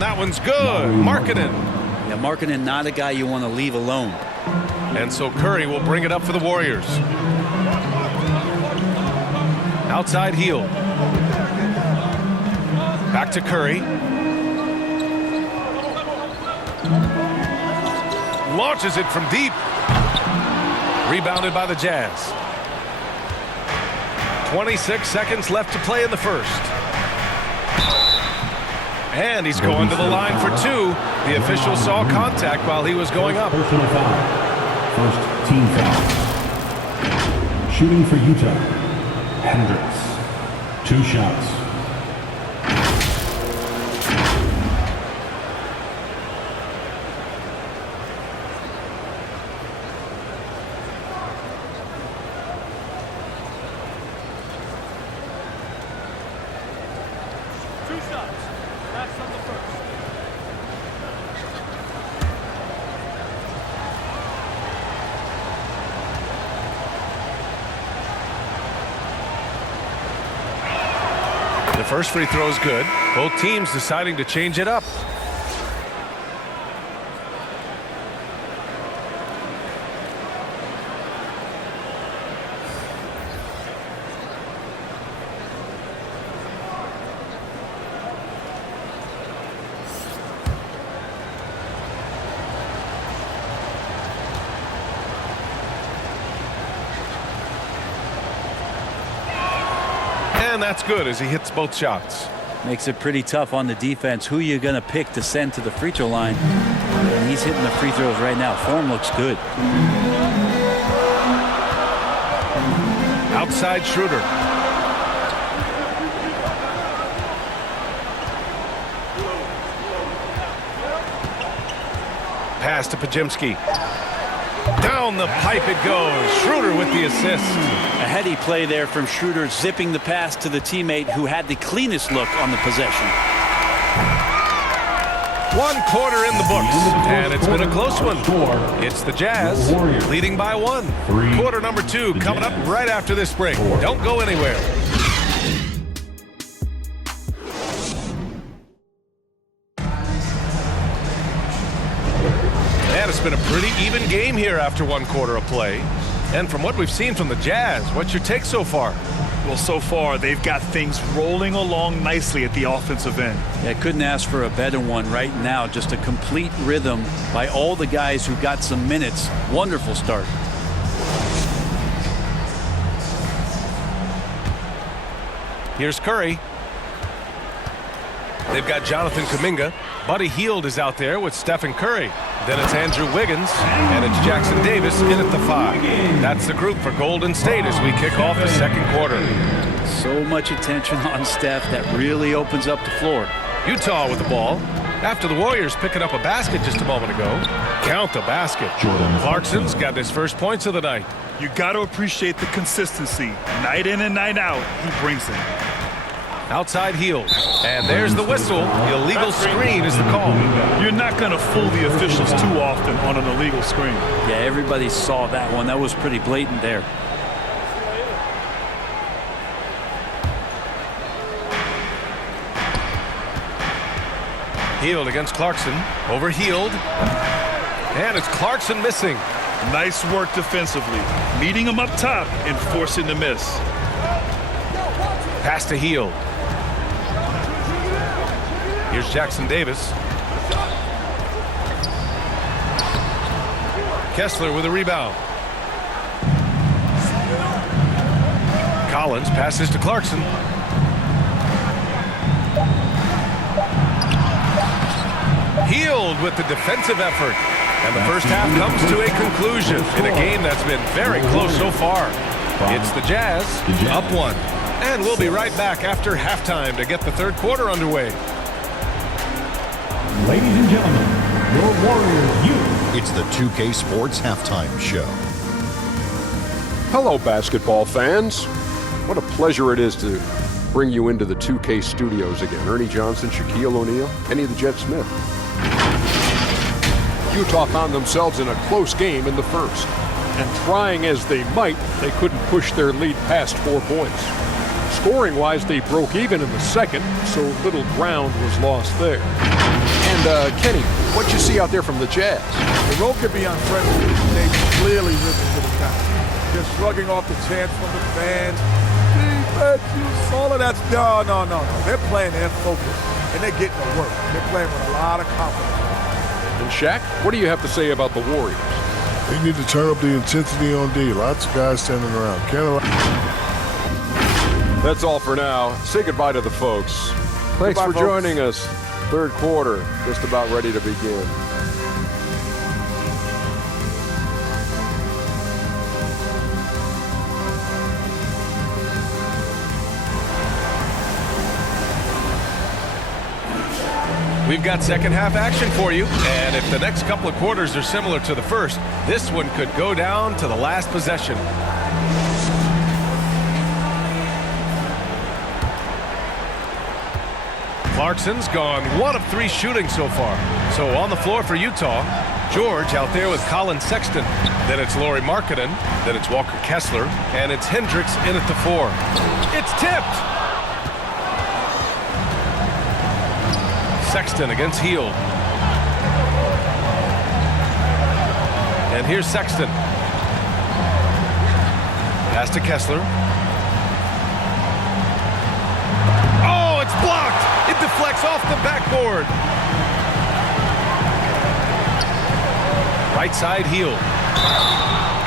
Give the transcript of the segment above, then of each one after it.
That one's good. Markkanen. Yeah, Markkanen, not a guy you want to leave alone. And so Curry will bring it up for the Warriors. Outside heel. Back to Curry. Launches it from deep. Rebounded by the Jazz. 26 seconds left to play in the first. And he's going to the line for two. The official saw contact while he was going up. Personal foul. First team foul. Shooting for Utah. Hendricks. 2 shots. The first free throw is good. Both teams deciding to change it up. And that's good as he hits both shots. Makes it pretty tough on the defense. Who you going to pick to send to the free throw line? And he's hitting the free throws right now. Form looks good. Outside Schroeder. Pass to Pajemski. Down the pipe it goes. Schroeder with the assist. A heady play there from Schroeder, zipping the pass to the teammate who had the cleanest look on the possession. 1 quarter in the books, and it's been a close one. It's the Jazz leading by 1. Quarter number 2 coming up right after this break. Don't go anywhere. And it's been a pretty even game here after 1 quarter of play. And from what we've seen from the Jazz, what's your take so far? Well, so far, they've got things rolling along nicely at the offensive end. Yeah, couldn't ask for a better one right now. Just a complete rhythm by all the guys who got some minutes. Wonderful start. Here's Curry. They've got Jonathan Kuminga. Buddy Hield is out there with Stephen Curry. Then it's Andrew Wiggins, and it's Jackson Davis in at the 5. That's the group for Golden State as we kick off the second quarter. So much attention on Steph that really opens up the floor. Utah with the ball. After the Warriors picking up a basket just a moment ago. Count the basket. Clarkson's got his first points of the night. You got to appreciate the consistency. Night in and night out, he brings it. Outside Hield. And there's the whistle. Illegal screen is the call. You're not going to fool the officials too often on an illegal screen. Yeah, everybody saw that one. That was pretty blatant there. Hield against Clarkson. Over Hield. And it's Clarkson missing. Nice work defensively. Meeting him up top and forcing the miss. Pass to Hield. Here's Jackson Davis. Kessler with a rebound. Collins passes to Clarkson. Hield with the defensive effort. And the first half comes to a conclusion in a game that's been very close so far. It's the Jazz up 1. And we'll be right back after halftime to get the third quarter underway. Ladies and gentlemen, your Warriors youth. It's the 2K Sports Halftime Show. Hello, basketball fans. What a pleasure it is to bring you into the 2K studios again. Ernie Johnson, Shaquille O'Neal, Kenny the Jet Smith. Utah found themselves in a close game in the first. And trying as they might, they couldn't push their lead past 4 points. Scoring-wise, they broke even in the second, so little ground was lost there. And Kenny, what you see out there from the Jazz? The role could be unfriendly. They clearly risen to the top. Just shrugging off the chants from the fans. Defense, all of that's no. They're playing their focus, and they're getting to work. They're playing with a lot of confidence. And Shaq, what do you have to say about the Warriors? They need to turn up the intensity on D. Lots of guys standing around. That's all for now. Say goodbye to the folks. Thanks Goodbye, for folks. joining us. Third quarter, just about ready to begin. We've got second half action for you, and if the next couple of quarters are similar to the first, this one could go down to the last possession. Clarkson's gone 1 of 3 shooting so far. So on the floor for Utah, George out there with Colin Sexton. Then it's Lauri Markkanen. Then it's Walker Kessler. And it's Hendricks in at the 4. It's tipped! Sexton against Hield. And here's Sexton. Pass to Kessler. Oh, it's blocked! It deflects off the backboard. Right side Hield.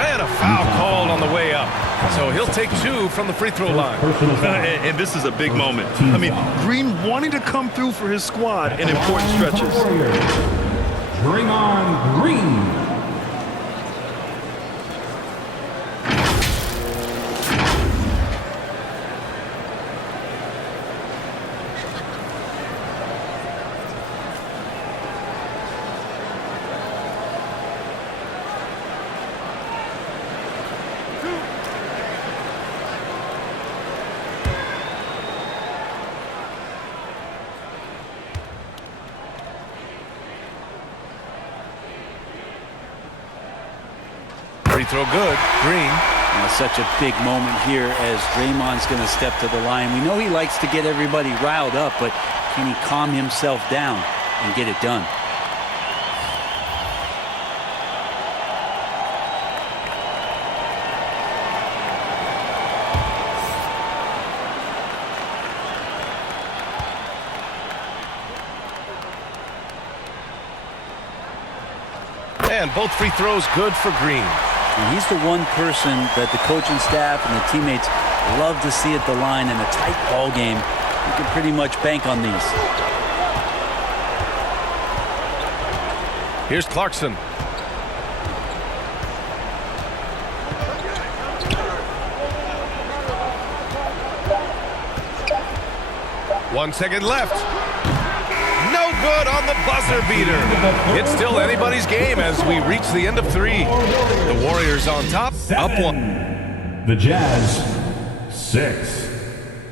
And a foul called on the way up. So he'll take 2 from the free throw line. And this is a big moment. I mean, Green wanting to come through for his squad in important stretches. Draymond Green. Free throw good. Green. Such a big moment here as Draymond's going to step to the line. We know he likes to get everybody riled up, but can he calm himself down and get it done? And both free throws good for Green. And he's the one person that the coaching staff and the teammates love to see at the line in a tight ball game. You can pretty much bank on these. Here's Clarkson. One second left. No good on the buzzer beater. It's still anybody's game as we reach the end of 3. The Warriors on top, up 1. The Jazz, 6.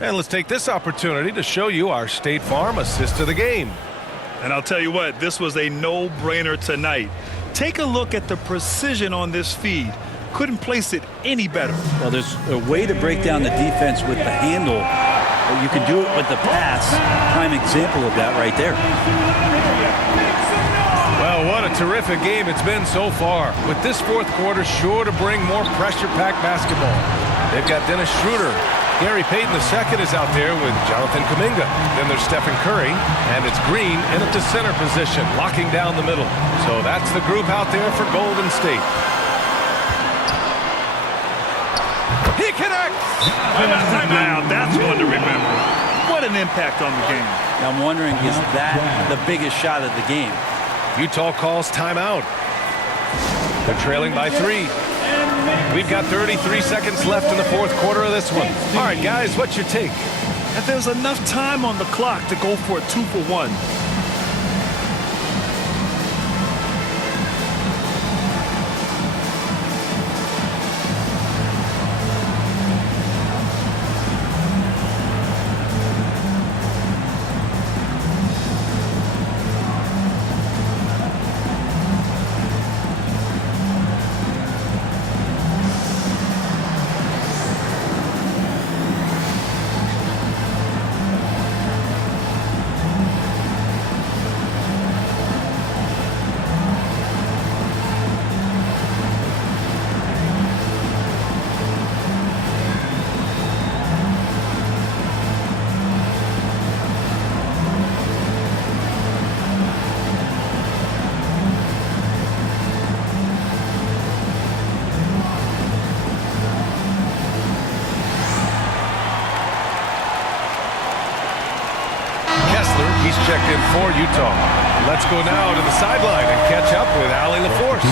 And let's take this opportunity to show you our State Farm assist to the game. And I'll tell you what, this was a no-brainer tonight. Take a look at the precision on this feed. Couldn't place it any better. Well, there's a way to break down the defense with the handle. You can do it with the pass. Prime example of that right there. Well, what a terrific game it's been so far. With this fourth quarter sure to bring more pressure-packed basketball. They've got Dennis Schroeder. Gary Payton II is out there with Jonathan Kuminga. Then there's Stephen Curry, and it's Green in at the center position, locking down the middle. So that's the group out there for Golden State. He connects! Now, that's one to remember. What an impact on the game. Now, I'm wondering, is that the biggest shot of the game? Utah calls timeout. They're trailing by 3. We've got 33 seconds left in the fourth quarter of this one. All right, guys, what's your take? If there's enough time on the clock to go for a 2-for-1. Utah. Let's go now to the sideline and catch up with Allie LaForce.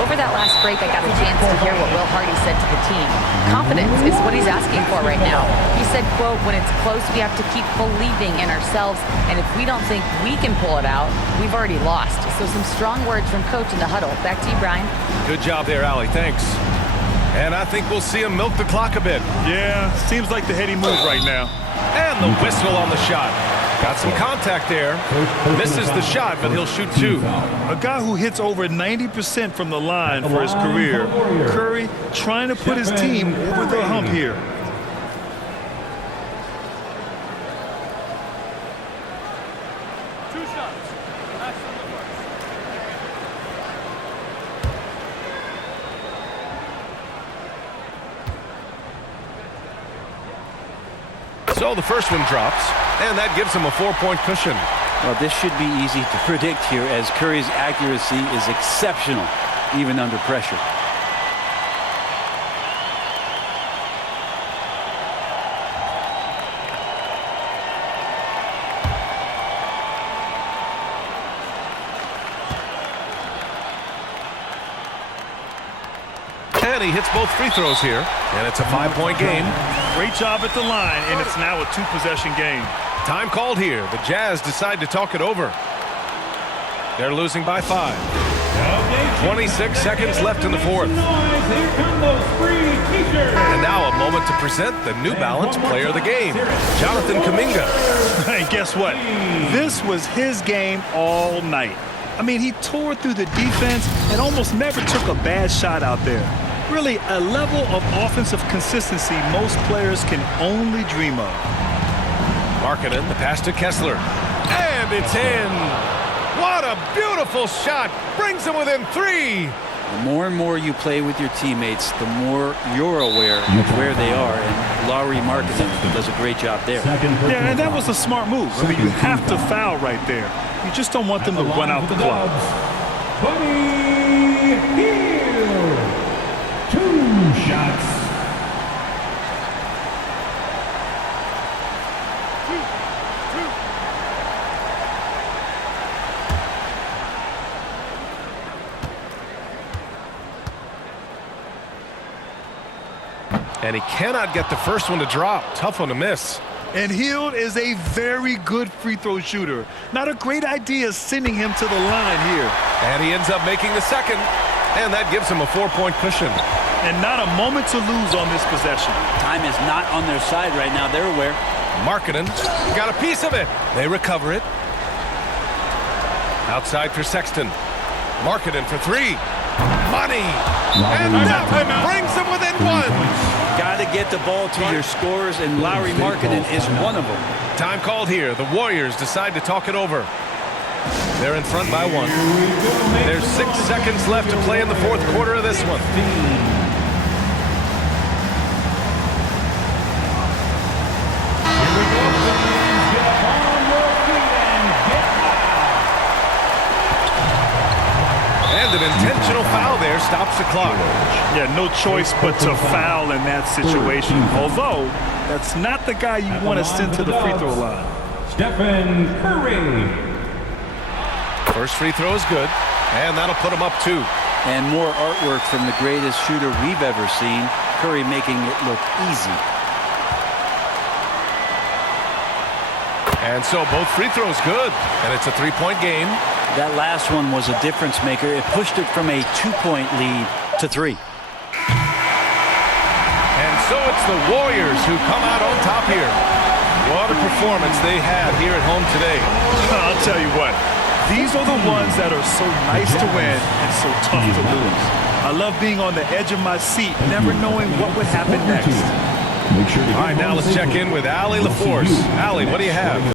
Over that last break, I got a chance to hear what Will Hardy said to the team. Confidence is what he's asking for right now. He said, quote, when it's close, we have to keep believing in ourselves, and if we don't think we can pull it out, we've already lost. So some strong words from Coach in the huddle. Back to you, Brian. Good job there, Allie. Thanks. And I think we'll see him milk the clock a bit. Yeah, seems like the heady move right now. And the whistle on the shot. Got some contact there. Misses the shot, but he'll shoot 2. A guy who hits over 90% from the line for his career. Curry trying to put his team over the hump here. So the first one drops, and that gives him a 4-point cushion. Well, this should be easy to predict here, as Curry's accuracy is exceptional, even under pressure. And he hits both free throws here, and it's a 5-point game. Great job at the line, and it's now a 2-possession game. Time called here. The Jazz decide to talk it over. They're losing by 5. 26 seconds left in the fourth. And now a moment to present the New Balance Player of the Game, Jonathan Kuminga. Hey, guess what? This was his game all night. I mean, he tore through the defense and almost never took a bad shot out there. Really, a level of offensive consistency most players can only dream of. Markkanen, the pass to Kessler. And it's in. What a beautiful shot. Brings them within 3. The more and more you play with your teammates, the more you're aware of where they are. And Lauri Markkanen does a great job there. Yeah, and that was a smart move. I mean, you have to foul right there. You just don't want them to run out the clock. And he cannot get the first one to drop. Tough one to miss. And Hield is a very good free throw shooter. Not a great idea sending him to the line here. And he ends up making the second. And that gives him a 4-point cushion. And not a moment to lose on this possession. Time is not on their side right now. They're aware. Markkanen got a piece of it. They recover it. Outside for Sexton. Markkanen for 3. Money. And that brings them within 1. Got to get the ball to your scorers, and Lauri Markkanen is one of them. Time called here. The Warriors decide to talk it over. They're in front by 1. There's 6 seconds left to play in the fourth quarter of this one. And an intentional foul there stops the clock. Yeah, no choice but to foul in that situation. Although, that's not the guy you want to send to the free throw line. Stephen Curry. First free throw is good, and that'll put him up 2. And more artwork from the greatest shooter we've ever seen. Curry making it look easy. And so both free throws good, and it's a 3-point game. That last one was a difference maker. It pushed it from a 2-point lead to 3. And so it's the Warriors who come out on top here. What a performance they had here at home today. I'll tell you what, these are the ones that are so nice to win and so tough to lose. I love being on the edge of my seat, never knowing what would happen next. All right, now let's check in with Allie LaForce. Allie, what do you have?